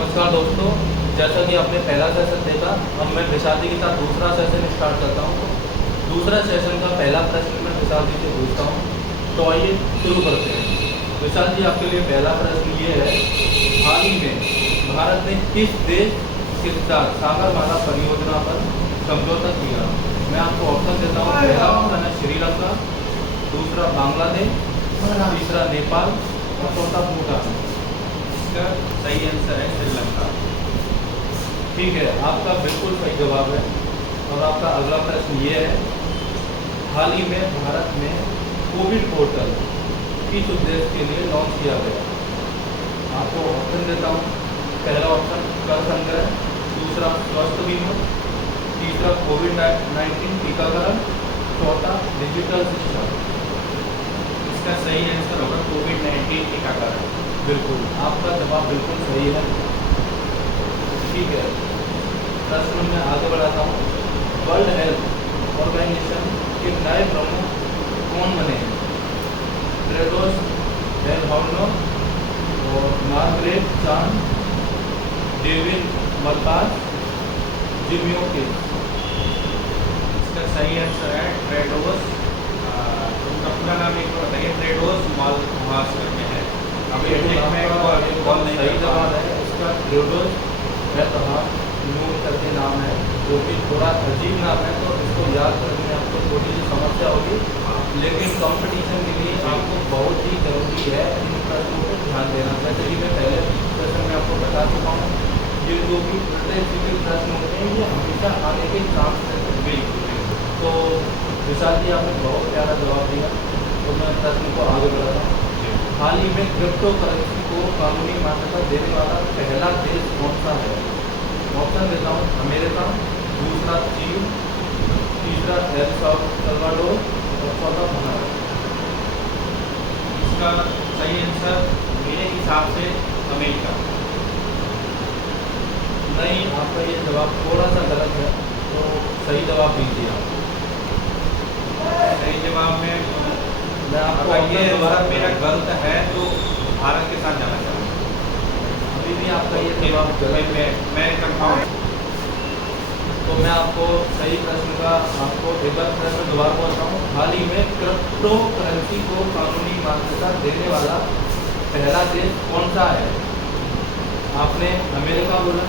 नमस्कार दोस्तों, जैसा कि आपने पहला सेशन देखा, अब मैं विशाल जी के साथ दूसरा सेशन स्टार्ट करता हूँ। दूसरा सेशन का पहला प्रश्न मैं विशाल जी से पूछता हूँ, तो आइए शुरू करते हैं। विशाल जी, आपके लिए पहला प्रश्न ये है, हाल ही में भारत ने किस देश के साथ सागरमाला परियोजना पर समझौता किया? मैं आपको ऑप्शन देता हूँ। पहला ऑप्शन है श्रीलंका, दूसरा बांग्लादेश, तीसरा नेपाल और चौथा भूटान। इसका सही आंसर है श्रीलंका। ठीक है, आपका बिल्कुल सही जवाब है। और आपका अगला प्रश्न ये है, हाल ही में भारत में कोविड पोर्टल किस उद्देश्य के लिए लॉन्च किया गया? आपको ऑप्शन देता हूँ। पहला ऑप्शन कर संग्रह, दूसरा स्वास्थ्य बीमा, तीसरा कोविड-19 टीकाकरण, चौथा डिजिटल शिक्षा। इसका सही आंसर होगा कोविड-19 टीकाकरण। बिल्कुल, आपका जवाब बिल्कुल सही है। ठीक है, प्रश्न में आगे बढ़ाता हूँ। वर्ल्ड हेल्थ ऑर्गेनाइजेशन के नए प्रमुख कौन बने हैं? टेड्रोस एडहानोम और मार्गरेट चान, डेविड मल्पास, जिम योंग। इसका सही आंसर है टेड्रोस। उनका पूरा नाम एक बार बताइए। टेड्रोस माल्पास करके है। अभी एकदम सही जवाब है इसका। टेड्रोस एडहानोम करके नाम है, जो कि थोड़ा अजीब नाम है, तो इसको याद करने में आपको थोड़ी सी समस्या होगी। लेकिन कंपटीशन के लिए आपको बहुत ही जरूरी है इन प्रश्नों पर ध्यान देना। जैसे कि मैं पहले सेशन में आपको बता चुका हूँ, ये जो भी प्रत्येक प्रश्न होते हैं ये हमेशा आने के चांस रहते हैं। बिल्कुल। तो विशाल जी, आपने बहुत प्यारा जवाब दिया, तो मैं प्रश्न को आगे बढ़ाता हूँ। हाल ही में क्रिप्टो करेंसी को कानूनी मान्यता देने वाला पहला देश कौन सा है? ऑप्शन देता हूँ। अमेरिका, दूसरा चीन, तीसरा एल सल्वाडोर और चौथा भारत। इसका सही आंसर मेरे हिसाब से अमेरिका। नहीं, आपका ये जवाब थोड़ा सा गलत है, तो सही जवाब दीजिए आप। सही जवाब में मैं आपको अगर ये दोबारा आंसर मेरा गलत है तो भारत के साथ जाना चाहूँगा। अभी भी आपका ये जवाब गलत है। मैं कंफर्म। तो मैं आपको सही प्रश्न का आपको एक बार प्रश्न दोबारा बोलता हूँ। हाल ही में क्रिप्टो करेंसी को कानूनी मान्यता देने वाला पहला देश कौन सा है? आपने अमेरिका बोला,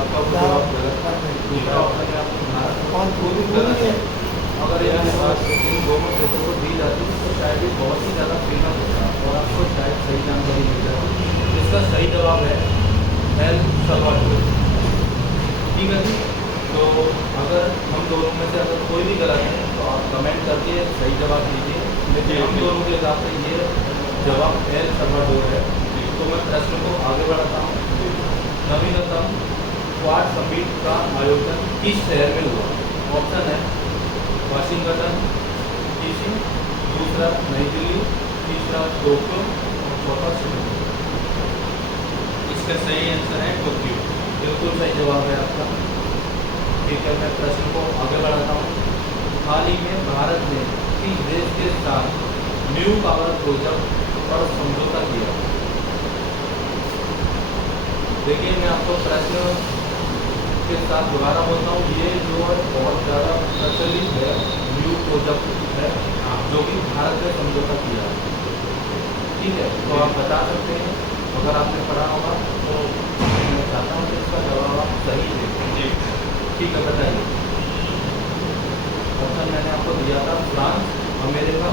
आपका जवाब गलत था। दूसरा ऑप्शन है आपको भारत, और वो भी गलत है। अगर ये बात इन दोनों देशों को दी जाती तो शायद ये बहुत ही ज़्यादा फेमस होता और आपको शायद सही जानकारी मिल जाती। इसका सही जवाब है एल सल्वाडोर। ठीक है जी। तो अगर हम दोनों में से अगर कोई भी गलत है तो आप कमेंट करके सही जवाब दीजिए, लेकिन हम दोनों के हिसाब से ये जवाब एल सल्वाडोर है। तो मैं प्रश्न को आगे बढ़ाता हूँ। नवीनतम क्वाड समिट का आयोजन किस शहर में हुआ? ऑप्शन है वाशिंगटन डीसी, दूसरा नई दिल्ली, तीसरा टोक्यो और चौथा सिंगापुर। इसका सही आंसर है टोक्यो। बिल्कुल सही जवाब है आपका। ठीक है, मैं प्रश्न को आगे बढ़ाता हूँ। हाल ही में भारत ने किस देश के साथ न्यू पावर प्रोजेक्ट पर समझौता किया? देखिए, मैं आपको प्रश्न के साथ दोबारा बोलता हूँ। ये जो है बहुत ज़्यादा प्रचलित है, न्यू प्रोजेक्ट है, जो कि भारत ने समझौता किया है। ठीक है, तो आप बता सकते हैं, अगर आपने पढ़ा होगा तो मैं चाहता हूँ कि इसका जवाब आप सही दें। ठीक है, बताइए। ऑप्शन मैंने आपको दिया था फ्रांस, अमेरिका,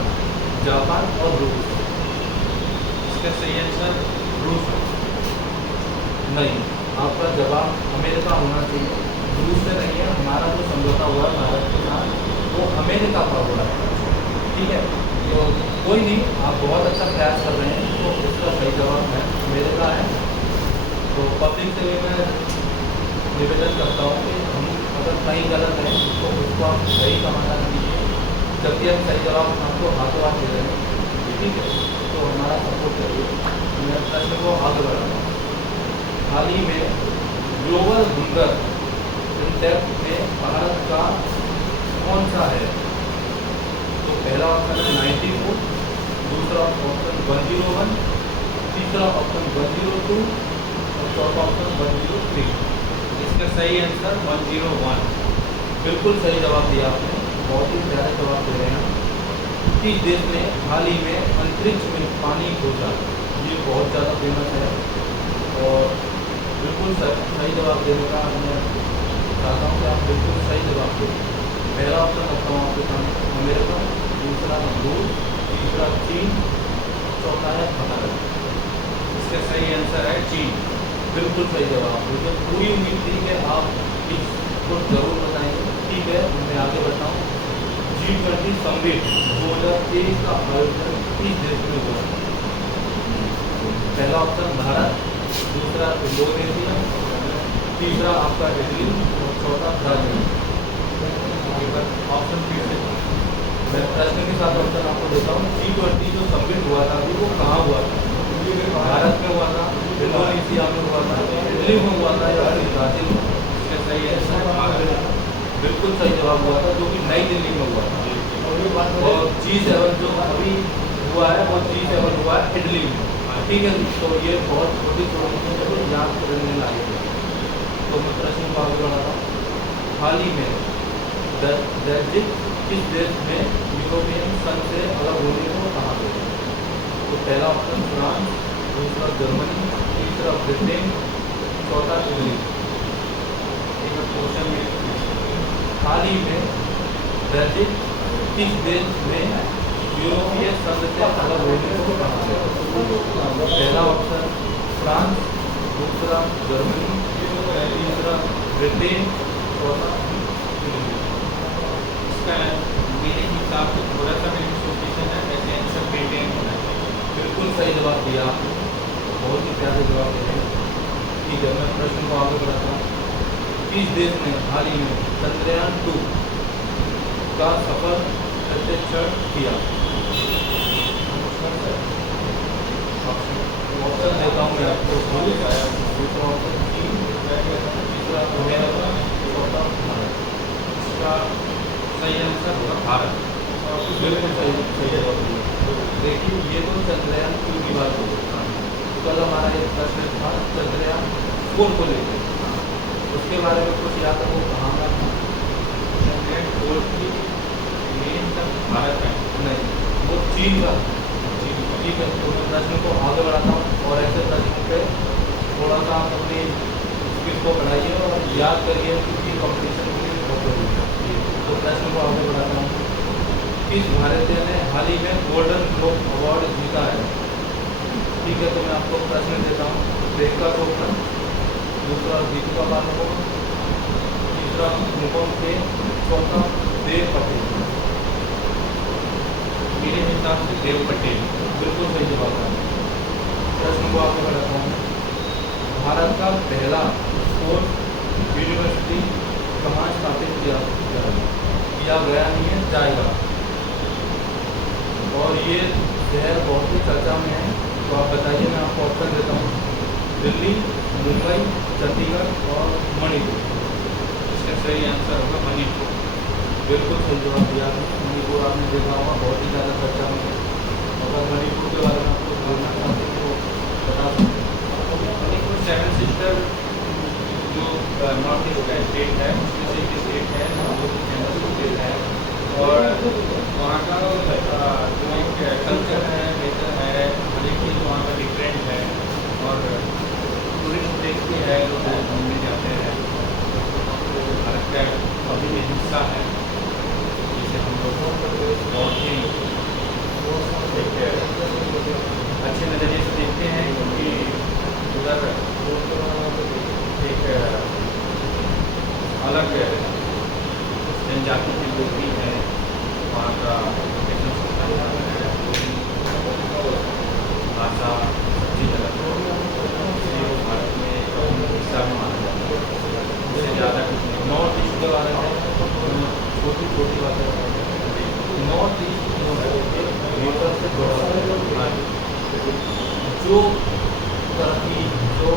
जापान और रूस। इसका सही आंसर रूस है। नहीं, आपका जवाब अमेरिका होना चाहिए। रूस से नहीं है। हमारा जो समझौता हुआ भारत के साथ वो अमेरिका का हो रहा है। ठीक है, तो कोई नहीं, आप बहुत अच्छा प्रयास कर रहे हैं। तो इसका सही जवाब है अमेरिका है। तो पब्लिक से भी मैं निवेदन करता हूँ कि हम अगर कहीं गलत है तो उसको आप सही समाधान कीजिए, जबकि हम सही जवाब आपको हाथों हाथ दे रहे हैं। ठीक है, तो हमारा सपोर्ट करिए। मैं प्रश्न को आगे बढ़ाऊँ। हाल ही में ग्लोबल हंगर इंडेक्स में भारत का कौन सा है? तो पहला ऑप्शन है 94, दूसरा ऑप्शन 101, तीसरा ऑप्शन 102 और चौथा ऑप्शन 103। इसका सही आंसर 101। बिल्कुल सही जवाब दिया आपने, बहुत ही प्यारे जवाब दे रहे हैं। किस देश ने हाल ही में अंतरिक्ष में पानी खोजा? ये बहुत ज़्यादा फेमस है और बिल्कुल सही जवाब देने का मैं चाहता हूँ कि आप बिल्कुल सही जवाब दें। पहला ऑप्शन रखता हूँ आपके सामने अमेरिका, दूसरा रूस, तीसरा चीन, चौथा है भारत। इसका सही आंसर है चीन। बिल्कुल सही जवाब। मुझे पूरी उम्मीद थी कि आप इसको जरूर बताएंगे। ठीक है, मैं आगे बढ़ता हूँ। G20 समिट 2023 का आयोजन किस देश में हुआ? पहला ऑप्शन भारत, दूसरा इंडोनेशिया, तीसरा आपका इटली और चौथा ब्राजील। ऑप्शन फिर से मैं प्रश्न के साथ ऑप्शन आपको देता हूँ। G20 जो समिट हुआ था अभी वो कहाँ हुआ था? भारत में हुआ था, इंडोनेशिया में हुआ था, इटली में हुआ था या फिर ब्राजील में? इसका सही आंसर भारत। बिल्कुल सही जवाब हुआ था, जो कि नई दिल्ली में हुआ था। और G7 जो अभी हुआ है वो G7 हुआ है इटली में। ठीक है, तो ये बहुत छोटी छोटी चीज़ें तो याद करने लायक है। तो मैं प्रश्न को आगे बढ़ाता हूँ। हाल ही में ब्रेक्जिट किस देश में यूरोपियन संघ से अलग होने को कहा गया? तो पहला ऑप्शन फ्रांस, दूसरा जर्मनी, तीसरा ब्रिटेन, चौथा इटली। एक क्वेश्चन में हाल ही में ब्रेक्जिट किस देश में यूरोपीय संघ से अलग होने को कहा गया? पहला ऑप्शन फ्रांस, दूसरा जर्मनी, तीसरा ब्रिटेन, चौथा इटली। इसका मेरे हिसाब से थोड़ा सा मेरी सोल्यूशन है, वैसे आंसर ब्रिटेन होना चाहिए। बिल्कुल सही जवाब दिया आपने, बहुत ही प्यारे जवाब दे रहे हैं। ठीक है, मैं प्रश्न को आगे बढ़ाता हूँ। किस देश ने हाल ही में चंद्रयान 2 का सफल प्रक्षेपण किया? ऑप्शन देता हूँ मैं आपको। दूसरा ऑप्शन चीन, तीसरा अमेरिका, चौथा भारत। इसका सही आंसर होगा भारत। बिल्कुल सही जवाब दिया। देखिए, ये तो चंद्रयान 2 की बात हो गई। कल हमारा एक प्रश्न था चंद्रयान 4 को लेकर, उसके बारे में कुछ याद है? वो कहाँ का था? चंद्रयान 4 की मेन तक भारत है, नहीं, वो चीन का था। ठीक है, तो मैं प्रश्न को आगे बढ़ाता हूँ और ऐसे प्रश्नों पे थोड़ा सा आप अपनी स्किल को बढ़ाइए और याद करिए क्योंकि कंपटीशन के लिए बहुत जरूरी है। तो प्रश्न को आगे बढ़ाता हूँ। किस भारतीय ने हाल ही में गोल्डन ग्लोब अवार्ड जीता है? ठीक है, तो मैं आपको प्रश्न देता हूँ। प्रियंका चोपड़ा, दूसरा दीपिका पादुकोण, तीसरा अनुपम खेर, चौथा देव पटेल। मेरे हिसाब से देव पटेल। बिल्कुल सही जवाब है। प्रश्न को आगे बढ़ाता हूँ। भारत का पहला स्पोर्ट्स यूनिवर्सिटी कहाँ स्थापित किया गया नहीं है, जाएगा? और ये शहर बहुत ही चर्चा में है, तो आप बताइए। मैं आपको ऑप्शन देता हूँ। दिल्ली, मुंबई, चंडीगढ़ और मणिपुर। इसका सही आंसर होगा मणिपुर। बिल्कुल सही जवाब दिया आपने। मणिपुर आपने देखा होगा बहुत ही ज़्यादा चर्चा में है। अगर मणिपुर के बारे में आपको बोलना चाहते हैं तो बता सकते हैं। मणिपुर 7 सिस्टर जो नॉर्थ ईस्ट का स्टेट है उसमें से एक स्टेट है जो कि फेमस स्टेट है, और वहाँ का जो एक कल्चर है, नेचर है, हर एक चीज़ वहाँ का डिफरेंट है, और टूरिस्ट प्लेस भी है, लोग घूमने जाते हैं। भारत का अभिन्न हिस्सा है, जिसे हम लोग बहुत ही एक अच्छे नज़रिए से देखते हैं, क्योंकि उधर एक अलग जनजाति के लोग भी हैं, वहाँ का भाषा अच्छी तरह इसलिए वो भारत में एक अभिन्न हिस्सा भी माना जाता है। उससे ज़्यादा कुछ नहीं। नॉर्थ ईस्ट के बारे में छोटी छोटी बातें बताइए। नॉर्थ ईस्ट जो है एक नेचर से जुड़ा हुआ है। जो तरक्की, जो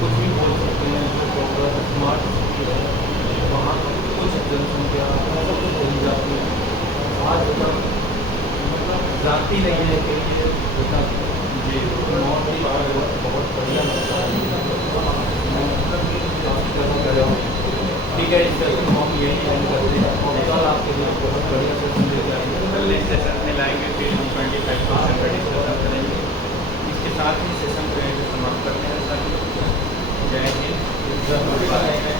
कुछ भी बोल सकते हैं, जो प्रोग्रेस स्मार्ट सिटी है, वहाँ कुछ जनसंख्या जनजाति आज तक मतलब जानती नहीं है कि ये होता है। जी, नॉर्थ ईस्ट बहुत बढ़िया लगता है। यहीं एंड करते हैं और कल आपके लिए बहुत बढ़िया सेशन लेकर आएंगे। कल नेक्स्ट सेशन में लाएंगे, फिर हम 25% का डिस्कशन करेंगे। इसके साथ ही सेशन को यहीं पे समाप्त करते हैं साथियों। जय हिंद।